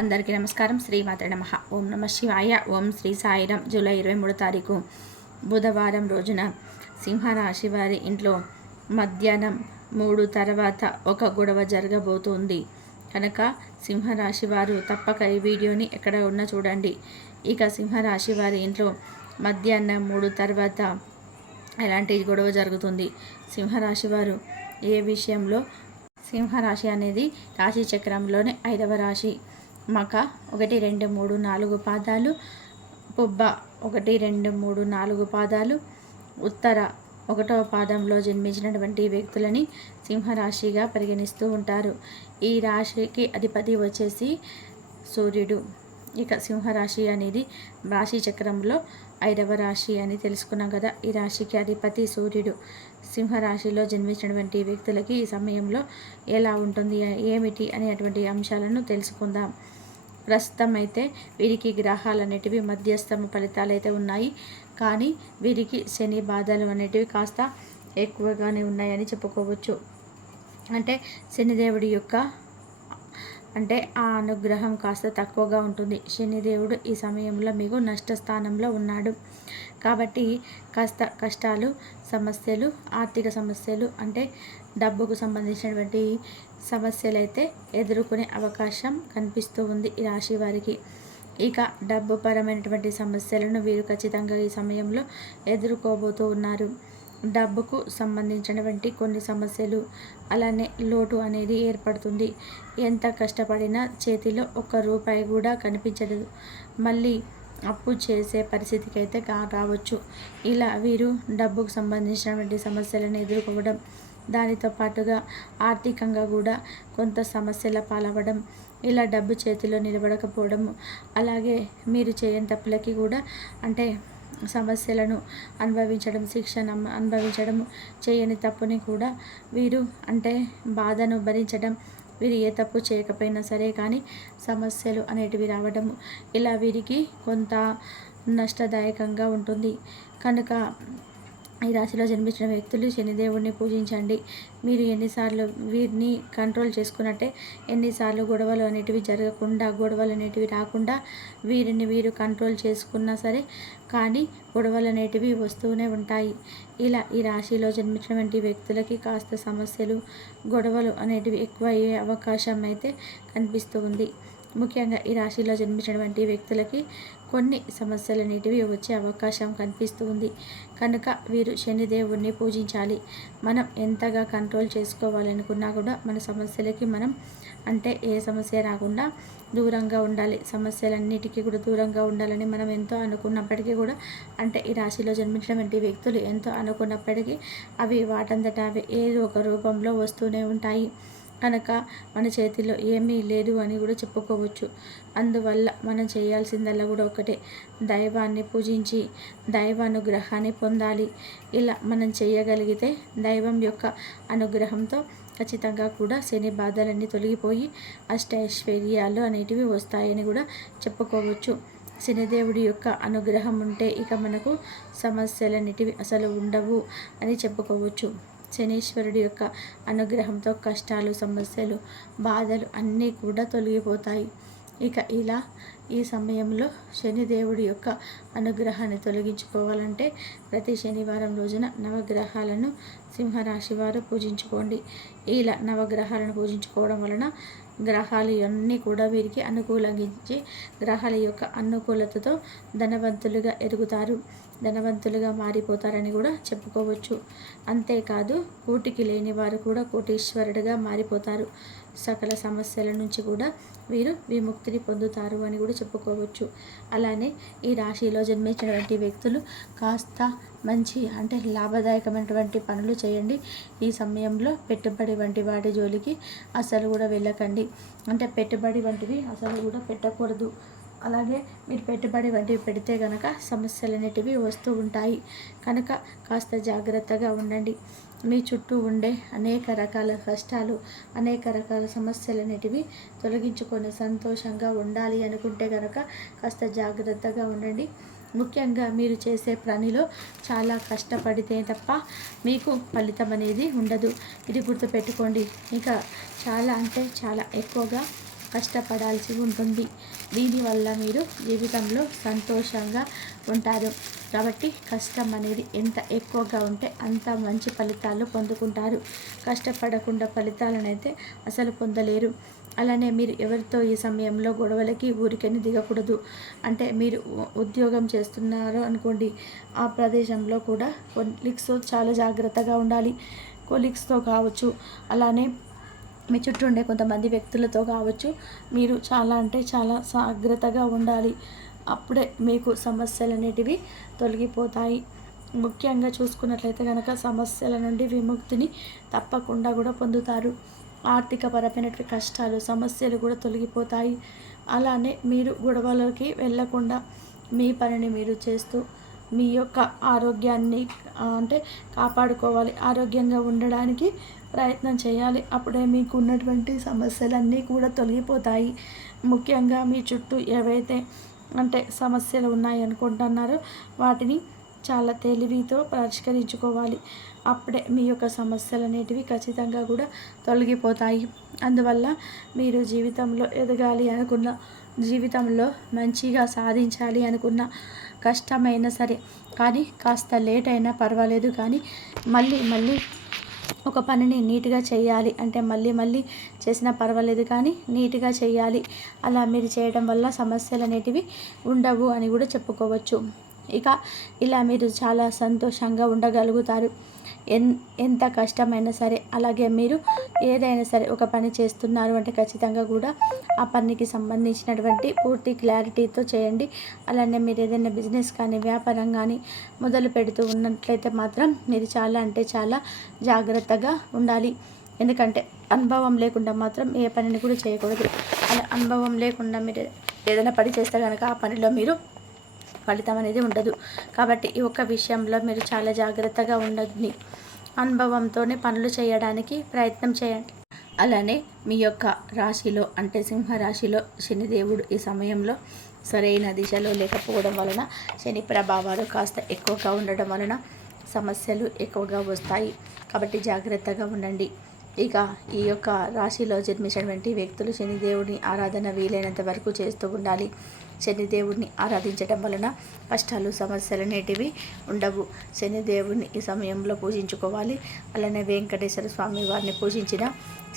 అందరికీ నమస్కారం. శ్రీమాత నమ. ఓం నమ శివాయ. ఓం శ్రీ సాయిరం. జూలై ఇరవై మూడో తారీఖు బుధవారం రోజున సింహరాశి వారి ఇంట్లో మధ్యాహ్నం మూడు తర్వాత ఒక గొడవ జరగబోతోంది. కనుక సింహరాశి వారు తప్పక ఈ వీడియోని ఎక్కడ ఉన్నా చూడండి. ఇక సింహరాశి వారి ఇంట్లో మధ్యాహ్నం మూడు తర్వాత ఎలాంటి గొడవ జరుగుతుంది? సింహరాశి వారు ఏ విషయంలో? సింహరాశి అనేది రాశి చక్రంలోనే ఐదవ రాశి. మక ఒకటి రెండు మూడు నాలుగు పాదాలు పుబ్బ ఒకటి రెండు మూడు నాలుగు పాదాలు ఉత్తర ఒకటవ పాదంలో జన్మించినటువంటి వ్యక్తులని సింహరాశిగా పరిగణిస్తూ ఉంటారు. ఈ రాశికి అధిపతి వచ్చేసి సూర్యుడు. ఇక సింహరాశి అనేది రాశి చక్రంలో ఐదవ రాశి అని తెలుసుకున్నాం కదా. ఈ రాశికి అధిపతి సూర్యుడు. సింహరాశిలో జన్మించినటువంటి వ్యక్తులకి ఈ సమయంలో ఎలా ఉంటుంది ఏమిటి అనేటువంటి అంశాలను తెలుసుకుందాం. ప్రస్తుతం అయితే వీరికి గ్రహాలు అనేటివి మధ్యస్థమ ఫలితాలు అయితే ఉన్నాయి. కానీ వీరికి శని బాధలు అనేటివి కాస్త ఎక్కువగానే ఉన్నాయని చెప్పుకోవచ్చు. అంటే శనిదేవుడి యొక్క అంటే ఆ అనుగ్రహం కాస్త తక్కువగా ఉంటుంది. శనిదేవుడు ఈ సమయంలో మీకు నష్టస్థానంలో ఉన్నాడు. కాబట్టి కాస్త కష్టాలు సమస్యలు ఆర్థిక సమస్యలు అంటే డబ్బుకు సంబంధించినటువంటి సమస్యలు అయితే ఎదుర్కొనే అవకాశం కనిపిస్తూ ఉంది ఈ రాశి వారికి. ఇక డబ్బు పరమైనటువంటి సమస్యలను వీరు ఖచ్చితంగా ఈ సమయంలో ఎదుర్కోబోతూ ఉన్నారు. డబ్బుకు సంబంధించినటువంటి కొన్ని సమస్యలు అలానే లోటు అనేది ఏర్పడుతుంది. ఎంత కష్టపడినా చేతిలో ఒక్క రూపాయి కూడా కనిపించదు మళ్ళీ అప్పు చేసే పరిస్థితికి అయితే రావచ్చు. ఇలా వీరు డబ్బుకు సంబంధించినటువంటి సమస్యలను ఎదుర్కోవడం దానితో పాటుగా ఆర్థికంగా కూడా కొంత సమస్యల పాలవడం ఇలా డబ్బు చేతిలో నిలబడకపోవడము అలాగే మీరు చేయని తప్పులకి కూడా అంటే సమస్యలను అనుభవించడం శిక్షణ అనుభవించడం చేయని తప్పుని కూడా వీరు అంటే బాధను భరించడం వీరు ఏ తప్పు చేయకపోయినా సరే కానీ సమస్యలు అనేటివి రావడం ఇలా వీరికి కొంత నష్టదాయకంగా ఉంటుంది. కనుక ఈ రాశిలో జన్మించిన వ్యక్తులు శనిదేవుడిని పూజించండి. మీరు ఎన్నిసార్లు వీరిని కంట్రోల్ చేసుకున్నట్టే ఎన్నిసార్లు గొడవలు అనేటివి జరగకుండా గొడవలు అనేటివి రాకుండా వీరిని వీరు కంట్రోల్ చేసుకున్నా సరే కానీ గొడవలు అనేటివి వస్తూనే ఉంటాయి. ఇలా ఈ రాశిలో జన్మించినటువంటి వ్యక్తులకి కాస్త సమస్యలు గొడవలు అనేటివి ఎక్కువ అయ్యే అవకాశం అయితే కనిపిస్తుంది ముఖ్యంగా ఈ రాశిలో జన్మించినటువంటి వ్యక్తులకి కొన్ని సమస్యలు అనేటివి వచ్చే అవకాశం కనిపిస్తూ ఉంది కనుక వీరు శనిదేవుడిని పూజించాలి. మనం ఎంతగా కంట్రోల్ చేసుకోవాలనుకున్నా కూడా మన సమస్యలకి మనం అంటే ఏ సమస్య రాకుండా దూరంగా ఉండాలి. సమస్యలన్నిటికీ కూడా దూరంగా ఉండాలని మనం ఎంతో అనుకున్నప్పటికీ కూడా అంటే ఈ రాశిలో జన్మించినటువంటి వ్యక్తులు ఎంతో అనుకున్నప్పటికీ అవి వాటంతటా అవి ఏదో ఒక రూపంలో వస్తూనే ఉంటాయి. కనుక మన చేతిలో ఏమీ లేదు అని కూడా చెప్పుకోవచ్చు. అందువల్ల మనం చేయాల్సిందల్లా కూడా ఒకటే. దైవాన్ని పూజించి దైవ అనుగ్రహాన్ని పొందాలి. ఇలా మనం చేయగలిగితే దైవం యొక్క అనుగ్రహంతో ఖచ్చితంగా కూడా శని బాధలన్నీ తొలగిపోయి అష్టైశ్వర్యాలు అనేటివి వస్తాయని కూడా చెప్పుకోవచ్చు. శనిదేవుడి యొక్క అనుగ్రహం ఉంటే ఇక మనకు సమస్యలన్నిటివి అసలు ఉండవు అని చెప్పుకోవచ్చు. శనీశ్వరుడి యొక్క అనుగ్రహంతో కష్టాలు సమస్యలు బాధలు అన్నీ కూడా తొలగిపోతాయి. ఇక ఇలా ఈ సమయంలో శనిదేవుడి యొక్క అనుగ్రహాన్ని తొలగించుకోవాలంటే ప్రతి శనివారం రోజున నవగ్రహాలను సింహరాశి వారు పూజించుకోండి. ఇలా నవగ్రహాలను పూజించుకోవడం వలన గ్రహాలు అన్నీ కూడా వీరికి అనుకూలించి గ్రహాల యొక్క అనుకూలతతో ధనవంతులుగా ఎదుగుతారు ధనవంతులుగా మారిపోతారని కూడా చెప్పుకోవచ్చు. అంతేకాదు కూటికి లేని వారు కూడా కోటీశ్వరుడిగా మారిపోతారు. సకల సమస్యల నుంచి కూడా వీరు విముక్తిని పొందుతారు అని కూడా చెప్పుకోవచ్చు. అలానే ఈ రాశిలో జన్మించినటువంటి వ్యక్తులు కాస్త మంచి అంటే లాభదాయకమైనటువంటి పనులు చేయండి. ఈ సమయంలో పెట్టుబడి వంటి వాటి జోలికి అసలు కూడా వెళ్ళకండి. అంటే పెట్టుబడి వంటివి అసలు కూడా పెట్టకూడదు. అలాగే మీరు పెట్టుబడి వంటివి పెడితే కనుక సమస్యలు అనేటివి వస్తూ ఉంటాయి. కనుక కాస్త జాగ్రత్తగా ఉండండి. మీ చుట్టూ ఉండే అనేక రకాల కష్టాలు అనేక రకాల సమస్యలు అనేటివి తొలగించుకొని సంతోషంగా ఉండాలి అనుకుంటే కనుక కాస్త జాగ్రత్తగా ఉండండి. ముఖ్యంగా మీరు చేసే పనిలో చాలా కష్టపడితే తప్ప మీకు ఫలితం అనేది ఉండదు. ఇది గుర్తుపెట్టుకోండి. ఇంకా చాలా అంటే చాలా ఎక్కువగా కష్టపడాల్సి ఉంటుంది. దీనివల్ల మీరు జీవితంలో సంతోషంగా ఉంటారు. కాబట్టి కష్టం అనేది ఎంత ఎక్కువగా ఉంటే అంత మంచి ఫలితాలు పొందుకుంటారు. కష్టపడకుండా ఫలితాలనైతే అసలు పొందలేరు. అలానే మీరు ఎవరితో ఈ సమయంలో గొడవలకి ఊరికని దిగకూడదు. అంటే మీరు ఉద్యోగం చేస్తున్నారు అనుకోండి ఆ ప్రదేశంలో కూడా కొలీగ్స్తో చాలా జాగ్రత్తగా ఉండాలి. కొలీగ్స్తో కావచ్చు. అలానే మీ చుట్టూ ఉండే కొంతమంది వ్యక్తులతో కావచ్చు మీరు చాలా అంటే చాలా జాగ్రత్తగా ఉండాలి. అప్పుడే మీకు సమస్యలు అనేటివి తొలగిపోతాయి. ముఖ్యంగా చూసుకున్నట్లయితే కనుక సమస్యల నుండి విముక్తిని తప్పకుండా కూడా పొందుతారు. ఆర్థికపరమైనటువంటి కష్టాలు సమస్యలు కూడా తొలగిపోతాయి. అలానే మీరు గొడవలకి వెళ్ళకుండా మీ పనిని మీరు చేస్తూ మీ యొక్క ఆరోగ్యాన్ని అంటే కాపాడుకోవాలి. ఆరోగ్యంగా ఉండడానికి ప్రయత్నం చేయాలి. అప్పుడే మీకు ఉన్నటువంటి సమస్యలన్నీ కూడా తొలగిపోతాయి. ముఖ్యంగా మీ చుట్టూ ఏవైతే అంటే సమస్యలు ఉన్నాయి అనుకుంటున్నారో వాటిని చాలా తెలివితో పరిష్కరించుకోవాలి. అప్పుడే మీ యొక్క సమస్యలు అనేటివి ఖచ్చితంగా కూడా తొలగిపోతాయి. అందువల్ల మీరు జీవితంలో ఎదగాలి అనుకున్న జీవితంలో మంచిగా సాధించాలి అనుకున్న కష్టమైనా సరే కానీ కాస్త లేట్ అయినా పర్వాలేదు. కానీ మళ్ళీ మళ్ళీ ఒక పనిని నీట్గా చేయాలి అంటే మళ్ళీ మళ్ళీ చేసినా పర్వాలేదు కానీ నీట్గా చేయాలి. అలా మీరు చేయడం వల్ల సమస్యలు అనేటివి ఉండవు అని కూడా చెప్పుకోవచ్చు. ఇక ఇలా మీరు చాలా సంతోషంగా ఉండగలుగుతారు. ఎంత కష్టమైనా సరే అలాగే మీరు ఏదైనా సరే ఒక పని చేస్తున్నారు అంటే ఖచ్చితంగా కూడా ఆ పనికి సంబంధించినటువంటి పూర్తి క్లారిటీతో చేయండి. అలానే మీరు ఏదైనా బిజినెస్ కానీ వ్యాపారం కానీ మొదలు పెడుతూ ఉన్నట్లయితే మాత్రం మీరు చాలా అంటే చాలా జాగ్రత్తగా ఉండాలి. ఎందుకంటే అనుభవం లేకుండా మాత్రం ఏ పనిని కూడా చేయకూడదు. అలా అనుభవం లేకుండా మీరు ఏదైనా పని చేస్తే కనుక ఆ పనిలో మీరు ఫలితం అనేది ఉండదు. కాబట్టి ఈ ఒక్క విషయంలో మీరు చాలా జాగ్రత్తగా ఉండండి. అనుభవంతోనే పనులు చేయడానికి ప్రయత్నం చేయండి. అలానే మీ యొక్క రాశిలో అంటే సింహరాశిలో శనిదేవుడు ఈ సమయంలో సరైన దిశలో లేకపోవడం వలన శని ప్రభావాలు కాస్త ఎక్కువగా ఉండడం వలన సమస్యలు ఎక్కువగా వస్తాయి. కాబట్టి జాగ్రత్తగా ఉండండి. ఇక ఈ యొక్క రాశిలో జన్మించినటువంటి వ్యక్తులు శనిదేవుని ఆరాధన వీలైనంత వరకు చేస్తూ ఉండాలి. శనిదేవుడిని ఆరాధించడం వలన కష్టాలు సమస్యలు అనేటివి ఉండవు. శనిదేవుడిని ఈ సమయంలో పూజించుకోవాలి. అలానే వెంకటేశ్వర స్వామి వారిని పూజించిన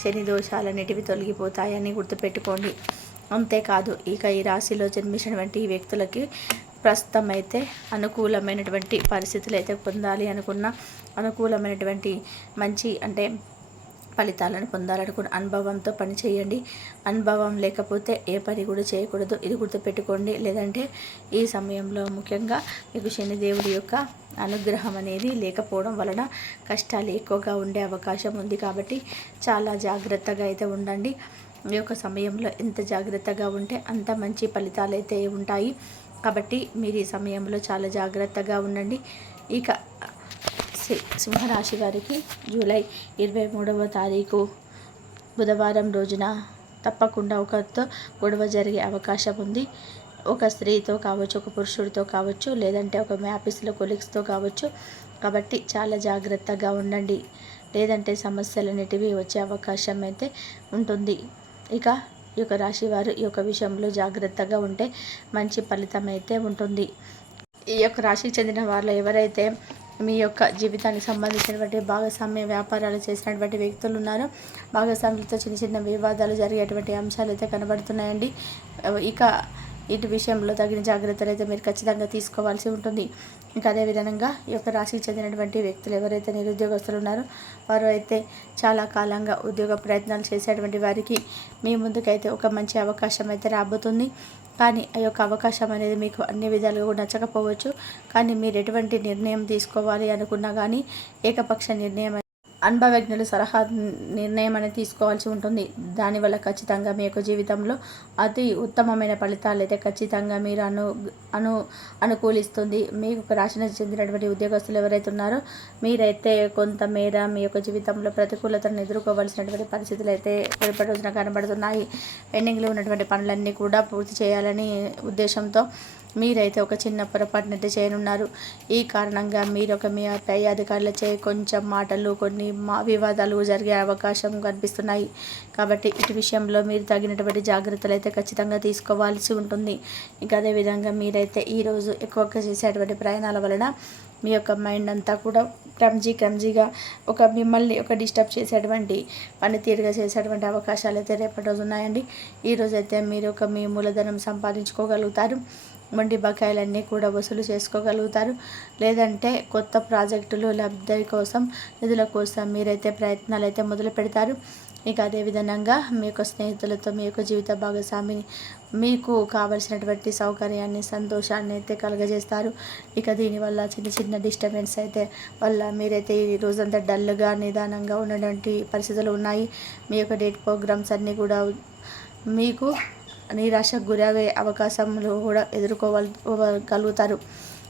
శని దోషాలు అనేటివి తొలగిపోతాయని గుర్తుపెట్టుకోండి. అంతేకాదు ఇక ఈ రాశిలో జన్మించినటువంటి ఈ వ్యక్తులకి ప్రస్తుతం అయితే అనుకూలమైనటువంటి పరిస్థితులు అయితే పొందాలి అనుకున్న అనుకూలమైనటువంటి మంచి అంటే ఫలితాలను పొందాలనుకున్న అనుభవంతో పని చేయండి. అనుభవం లేకపోతే ఏ పని కూడా చేయకూడదు. ఇది గుర్తుపెట్టుకోండి. లేదంటే ఈ సమయంలో ముఖ్యంగా మీకు శనిదేవుడి యొక్క అనుగ్రహం అనేది లేకపోవడం వలన కష్టాలు ఎక్కువగా ఉండే అవకాశం ఉంది కాబట్టి చాలా జాగ్రత్తగా అయితే ఉండండి. ఈ యొక్క సమయంలో ఎంత జాగ్రత్తగా ఉంటే అంత మంచి ఫలితాలు అయితే ఉంటాయి. కాబట్టి మీరు ఈ సమయంలో చాలా జాగ్రత్తగా ఉండండి. ఇక సింహరాశి వారికి జూలై ఇరవై మూడవ తారీఖు బుధవారం రోజున తప్పకుండా ఒకరితో గొడవ జరిగే అవకాశం ఉంది. ఒక స్త్రీతో కావచ్చు ఒక పురుషుడితో కావచ్చు లేదంటే ఒక మ్యాపిస్లో కొలీగ్స్తో కావచ్చు. కాబట్టి చాలా జాగ్రత్తగా ఉండండి. లేదంటే సమస్యలు అనేటివి వచ్చే అవకాశం అయితే ఉంటుంది. ఇక ఈ యొక్క రాశి వారు ఈ యొక్క విషయంలో జాగ్రత్తగా ఉంటే మంచి ఫలితం అయితే ఉంటుంది. ఈ యొక్క రాశికి చెందిన వాళ్ళు ఎవరైతే మీ యొక్క జీవితానికి సంబంధించినటువంటి భాగస్వామ్య వ్యాపారాలు చేసినటువంటి వ్యక్తులు ఉన్నారు. భాగస్వాములతో చిన్న చిన్న వివాదాలు జరిగేటువంటి అంశాలు అయితే కనబడుతున్నాయండి. ఇక ఇటు విషయంలో తగిన జాగ్రత్తలు అయితే మీరు ఖచ్చితంగా తీసుకోవాల్సి ఉంటుంది. ఇంకా అదేవిధంగా ఈ యొక్క రాశికి చెందినటువంటి వ్యక్తులు ఎవరైతే నిరుద్యోగస్తులు ఉన్నారో వారు అయితే చాలా కాలంగా ఉద్యోగ ప్రయత్నాలు చేసేటువంటి వారికి మీ ముందుకైతే ఒక మంచి అవకాశం అయితే రాబోతుంది. కానీ ఆ యొక్క అవకాశం అనేది మీకు అన్ని విధాలుగా నచ్చకపోవచ్చు. కానీ మీరు ఎటువంటి నిర్ణయం తీసుకోవాలి అనుకున్నా కానీ ఏకపక్ష నిర్ణయం అనుభవజ్ఞులు సలహా నిర్ణయం అనేది తీసుకోవాల్సి ఉంటుంది. దానివల్ల ఖచ్చితంగా మీ యొక్క జీవితంలో అతి ఉత్తమమైన ఫలితాలు అయితే ఖచ్చితంగా మీరు అను అను అనుకూలిస్తుంది. మీకు రాసిన చెందినటువంటి ఉద్యోగస్తులు ఎవరైతే ఉన్నారో మీరైతే కొంతమేర మీ యొక్క జీవితంలో ప్రతికూలతను ఎదుర్కోవాల్సినటువంటి పరిస్థితులు అయితే రేపటి రోజున కనబడుతున్నాయి. పెండింగ్లో ఉన్నటువంటి పనులన్నీ కూడా పూర్తి చేయాలని ఉద్దేశంతో మీరైతే ఒక చిన్న పొరపాటునైతే చేయనున్నారు. ఈ కారణంగా మీరు ఒక మీ పై అధికారులచే కొంచెం మాటలు కొన్ని మా వివాదాలు జరిగే అవకాశం కనిపిస్తున్నాయి. కాబట్టి ఇటు విషయంలో మీరు తగినటువంటి జాగ్రత్తలు అయితే ఖచ్చితంగా తీసుకోవాల్సి ఉంటుంది. ఇంకా అదేవిధంగా మీరైతే ఈరోజు ఎక్కువగా చేసేటువంటి ప్రయాణాల వలన మీ యొక్క మైండ్ అంతా కూడా క్రమ్జీ క్రమ్జీగా ఒక మిమ్మల్ని ఒక డిస్టర్బ్ చేసేటువంటి పనితీరుగా చేసేటువంటి అవకాశాలు అయితే రేపటి రోజు ఉన్నాయండి ఈరోజైతే అయితే మీరు ఒక మీ మూలధనం సంపాదించుకోగలుగుతారు. మొండి బకాయిలన్నీ కూడా వసూలు చేసుకోగలుగుతారు. లేదంటే కొత్త ప్రాజెక్టులు లబ్ధి కోసం నిధుల కోసం మీరైతే ప్రయత్నాలు అయితే మొదలు పెడతారు. ఇక అదేవిధంగా మీ యొక్క స్నేహితులతో మీ యొక్క జీవిత భాగస్వామిని మీకు కావలసినటువంటి సౌకర్యాన్ని సంతోషాన్ని అయితే కలుగజేస్తారు. ఇక దీనివల్ల చిన్న చిన్న డిస్టర్బెన్స్ అయితే వల్ల మీరైతే ఈ రోజంతా డల్గా నిదానంగా ఉన్నటువంటి పరిస్థితులు ఉన్నాయి. మీ యొక్క డేట్ ప్రోగ్రామ్స్ అన్నీ కూడా మీకు నిరాశకు గురయ్యే అవకాశంలో కూడా ఎదుర్కోగలుగుతారు.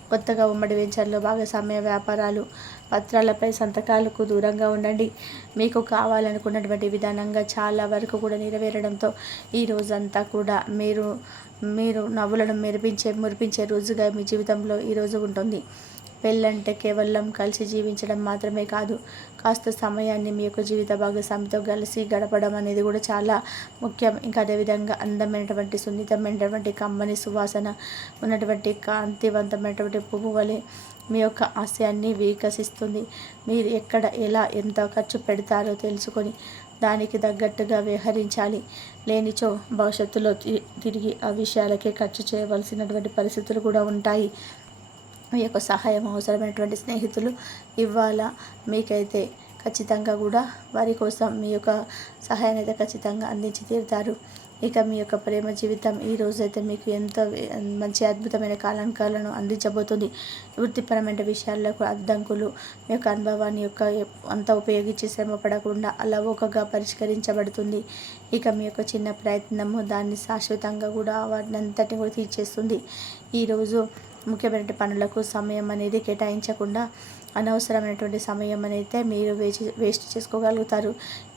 కొత్తగా ఉమ్మడి వెంచర్లో భాగస్వామ్య వ్యాపారాలు పత్రాలపై సంతకాలకు దూరంగా ఉండండి. మీకు కావాలనుకున్నటువంటి విధానంగా చాలా వరకు కూడా నెరవేరడంతో ఈ రోజంతా కూడా మీరు మీరు నవ్వులను మెరిపించే మురిపించే రోజుగా మీ జీవితంలో ఈరోజు ఉంటుంది. పెళ్ళంటే కేవలం కలిసి జీవించడం మాత్రమే కాదు కాస్త సమయాన్ని మీ యొక్క జీవిత భాగస్వామితో కలిసి గడపడం అనేది కూడా చాలా ముఖ్యం. ఇంకా అదేవిధంగా అందమైనటువంటి సున్నితమైనటువంటి కమ్మని సువాసన ఉన్నటువంటి కాంతివంతమైనటువంటి పువ్వు వలె మీ యొక్క ఆశయాన్ని వికసిస్తుంది. మీరు ఎక్కడ ఎలా ఎంత ఖర్చు పెడతారో తెలుసుకొని దానికి తగ్గట్టుగా వ్యవహరించాలి. లేనిచో భవిష్యత్తులో తిరిగి ఆ విషయాలకే ఖర్చు చేయవలసినటువంటి పరిస్థితులు కూడా ఉంటాయి. మీ యొక్క సహాయం అవసరమైనటువంటి స్నేహితులు ఇవ్వాలా. మీకైతే ఖచ్చితంగా కూడా వారి కోసం మీ యొక్క సహాయాన్ని అయితే ఖచ్చితంగా అందించి తీరుతారు. ఇక మీ యొక్క ప్రేమ జీవితం ఈ రోజైతే మీకు ఎంతో మంచి అద్భుతమైన కాలాంకాలను అందించబోతుంది. వృత్తిపరమైన విషయాల్లో అడ్డంకులు మీ యొక్క అనుభవాన్ని యొక్క అంత ఉపయోగించి శ్రమ పడకుండా అలవోకగా పరిష్కరించబడుతుంది. ఇక మీ యొక్క చిన్న ప్రయత్నము దాన్ని శాశ్వతంగా కూడా వాటిని అంతటిని కూడా తీర్చేస్తుంది. ఈరోజు ముఖ్యమైన పనులకు సమయం అనేది కేటాయించకుండా అనవసరమైనటువంటి సమయం అనేది మీరు వేచి వేస్ట్ చేసుకోగలుగుతారు.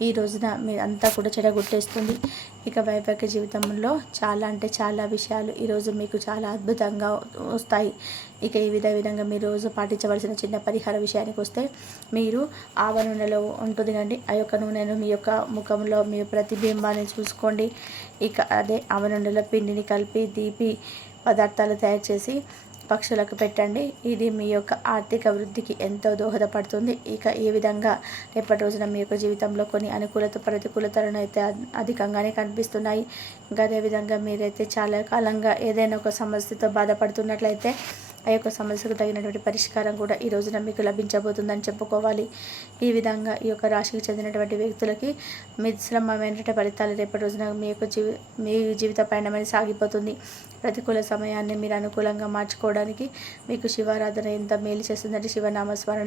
ఈ రోజున మీరు అంతా కూడా చెడగొట్టేస్తుంది. ఇక వైవాహిక జీవితంలో చాలా అంటే చాలా విషయాలు ఈరోజు మీకు చాలా అద్భుతంగా వస్తాయి. ఇక ఈ విధ విధంగా మీరు రోజు పాటించవలసిన చిన్న పరిహార విషయానికి వస్తే మీరు ఆవ నూనెలో ఉంటుంది కండి ఆ యొక్క నూనెను మీ యొక్క ముఖంలో మీ ప్రతిబింబాన్ని చూసుకోండి. ఇక అదే ఆవ నూనెలో పిండిని కలిపి దీపి పదార్థాలు తయారు చేసి పక్షులకు పెట్టండి. ఇది మీ యొక్క ఆర్థిక వృద్ధికి ఎంతో దోహదపడుతుంది. ఇక ఈ విధంగా రేపటి రోజున మీ యొక్క జీవితంలో కొన్ని అనుకూలత ప్రతికూలతలను అయితే అధికంగానే కనిపిస్తున్నాయి. ఇంకా అదేవిధంగా మీరైతే చాలా కాలంగా ఏదైనా ఒక సమస్యతో బాధపడుతున్నట్లయితే ఆ యొక్క సమస్యకు తగినటువంటి పరిష్కారం కూడా ఈ రోజున మీకు లభించబోతుందని చెప్పుకోవాలి. ఈ విధంగా ఈ యొక్క రాశికి చెందినటువంటి వ్యక్తులకి మిశ్రమమైనటువంటి ఫలితాలు రేపటి రోజున మీ యొక్క జీవి మీ జీవిత పయనమని సాగిపోతుంది. ప్రతికూల సమయాన్ని మీరు అనుకూలంగా మార్చుకోవడానికి మీకు శివారాధన ఎంత మేలు చేస్తుందంటే శివనామస్మరణ